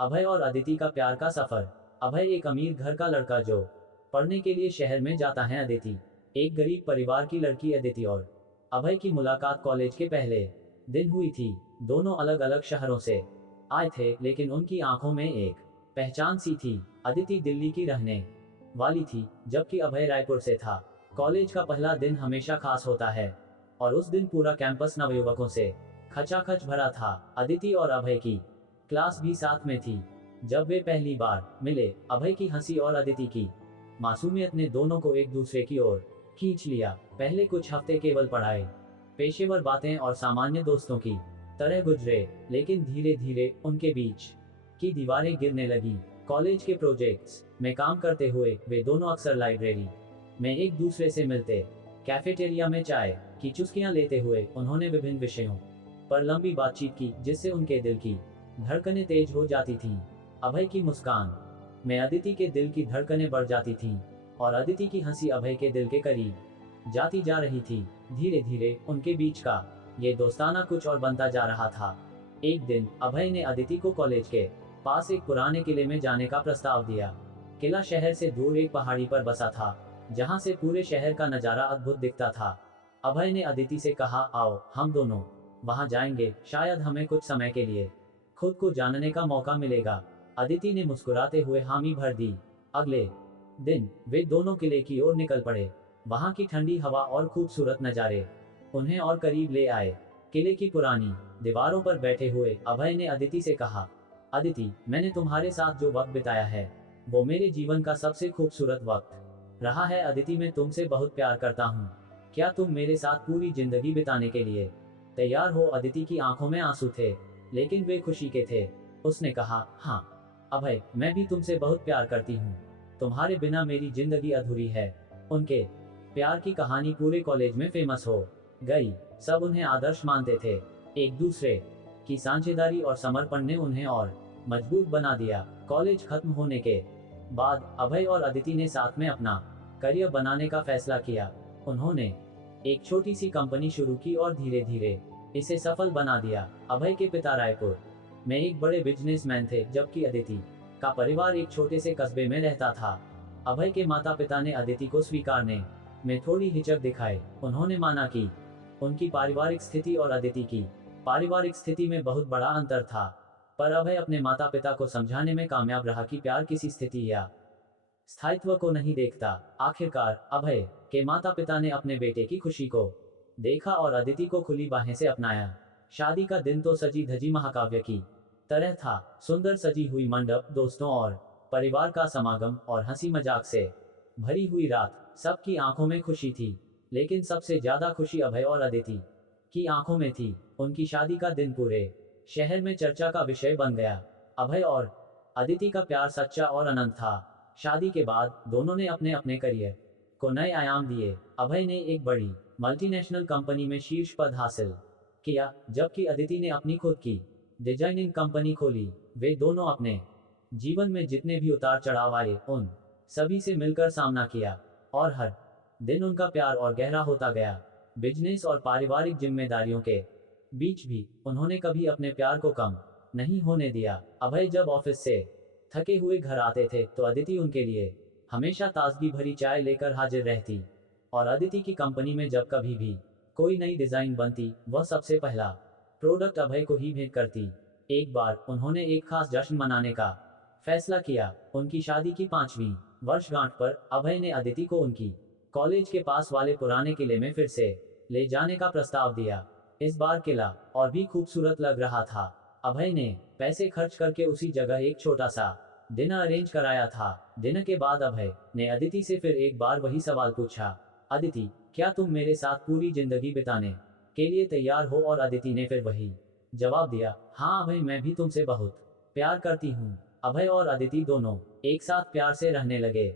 अभय और अदिति का प्यार का सफर। अभय एक अमीर घर का लड़का जो पढ़ने के लिए शहर में जाता है। अदिति एक गरीब परिवार की लड़की। अदिति और अभय की मुलाकात कॉलेज के पहले दिन हुई थी। दोनों अलग अलग शहरों से आए थे, लेकिन उनकी आंखों में एक पहचान सी थी। अदिति दिल्ली की रहने वाली थी, जबकि अभय रायपुर से था। कॉलेज का पहला दिन हमेशा खास होता है, और उस दिन पूरा कैंपस नवयुवकों से खचाखच भरा था। अदिति और अभय की क्लास भी साथ में थी। जब वे पहली बार मिले, अभय की हंसी और अदिति की मासूमियत ने दोनों को एक दूसरे की ओर खींच लिया। पहले कुछ हफ्ते केवल पढ़ाई, पेशेवर बातें और सामान्य दोस्तों की तरह गुजरे, लेकिन धीरे धीरे उनके बीच की दीवारें गिरने लगी। कॉलेज के प्रोजेक्ट्स में काम करते हुए वे दोनों अक्सर लाइब्रेरी में एक दूसरे से मिलते। कैफेटेरिया में चाय की चुस्कियां लेते हुए उन्होंने विभिन्न विषयों पर लंबी बातचीत की, जिससे उनके दिल की धड़कनें तेज हो जाती थीं। अभय की मुस्कान में अदिति के दिल की धड़कनें बढ़ जाती थीं, और अदिति की हंसी अभय के दिल के करीब जाती जा रही थी। धीरे धीरे उनके बीच का ये दोस्ताना कुछ और बनता जा रहा था। एक दिन अभय ने अदिति को कॉलेज के पास एक पुराने किले में जाने का प्रस्ताव दिया। किला शहर से दूर एक पहाड़ी पर बसा था, जहां से पूरे शहर का नजारा अद्भुत दिखता था। अभय ने अदिति से कहा, आओ हम दोनों वहां जाएंगे, शायद हमें कुछ समय के लिए खुद को जानने का मौका मिलेगा। अदिति ने मुस्कुराते हुए हामी भर दी। अगले दिन वे दोनों किले की ओर निकल पड़े। वहां की ठंडी हवा और खूबसूरत नजारे उन्हें और करीब ले आए। किले की पुरानी दीवारों पर बैठे हुए अभय ने अदिति से कहा, अदिति, मैंने तुम्हारे साथ जो वक्त बिताया है वो मेरे जीवन का सबसे खूबसूरत वक्त रहा है। अदिति, मैं तुमसे बहुत प्यार करता हूँ। क्या तुम मेरे साथ पूरी जिंदगी बिताने के लिए तैयार हो? अदिति की आंखों में आंसू थे, लेकिन वे खुशी के थे। उसने कहा, हाँ अभय, मैं भी तुमसे बहुत प्यार करती हूँ। तुम्हारे बिना मेरी जिंदगी अधूरी है। उनके प्यार की कहानी पूरे कॉलेज में फेमस हो गई। सब उन्हें आदर्श मानते थे। एक दूसरे की साझेदारी और समर्पण ने उन्हें और मजबूत बना दिया। कॉलेज खत्म होने के बाद अभय और अदिति ने साथ में अपना करियर बनाने का फैसला किया। उन्होंने एक छोटी सी कंपनी शुरू की और धीरे धीरे इसे सफल बना दिया। अभय के पिता रायपुर में एक बड़े बिजनेसमैन थे, जबकि अदिति का परिवार एक छोटे से कस्बे में रहता था। अभय के माता पिता ने अदिति को स्वीकारने में थोड़ी हिचक दिखाई। उन्होंने माना कि उनकी पारिवारिक स्थिति और अदिति की पारिवारिक स्थिति में बहुत बड़ा अंतर था, पर अभय अपने माता पिता को समझाने में कामयाब रहा कि प्यार किसी स्थिति या स्थायित्व को नहीं देखता। आखिरकार अभय के माता पिता ने अपने बेटे की खुशी को देखा और अदिति को खुली बाहें से अपनाया। शादी का दिन तो सजी धजी महाकाव्य की तरह था। सुंदर सजी हुई मंडप, दोस्तों और परिवार का समागम, और हंसी मजाक से भरी हुई रात। सबकी आंखों में खुशी थी, लेकिन सबसे ज्यादा खुशी अभय और अदिति की आंखों में थी। उनकी शादी का दिन पूरे शहर में चर्चा का विषय बन गया। अभय और अदिति का प्यार सच्चा और अनंत था। शादी के बाद दोनों ने अपने अपने करियर को नए आयाम दिए। अभय ने एक बड़ी मल्टीनेशनल कंपनी में शीर्ष पद हासिल किया, जबकि अदिति ने अपनी खुद की डिजाइनिंग कंपनी खोली। वे दोनों अपने जीवन में जितने भी उतार चढ़ाव आए, उन सभी से मिलकर सामना किया, और हर दिन उनका प्यार और गहरा होता गया। बिजनेस और पारिवारिक जिम्मेदारियों के बीच भी उन्होंने कभी अपने प्यार को कम नहीं होने दिया। अभय जब ऑफिस से थके हुए घर आते थे, तो अदिति उनके लिए हमेशा ताजगी भरी चाय लेकर हाजिर रहती, और अदिति की कंपनी में जब कभी भी कोई नई डिजाइन बनती, वह सबसे पहला प्रोडक्ट अभय को ही भेंट करती। एक बार उन्होंने एक खास जश्न मनाने का फैसला किया। उनकी शादी की 5वीं वर्षगांठ पर अभय ने अदिति को उनकी कॉलेज के पास वाले पुराने किले में फिर से ले जाने का प्रस्ताव दिया। इस बार किला और भी खूबसूरत लग रहा था। अभय ने पैसे खर्च करके उसी जगह एक छोटा सा डिनर अरेंज कराया था। डिनर के बाद अभय ने अदिति से फिर एक बार वही सवाल पूछा, अदिति, क्या तुम मेरे साथ पूरी जिंदगी बिताने के लिए तैयार हो? और अदिति ने फिर वही जवाब दिया, हाँ अभय, मैं भी तुमसे बहुत प्यार करती हूँ। अभय और अदिति दोनों एक साथ प्यार से रहने लगे।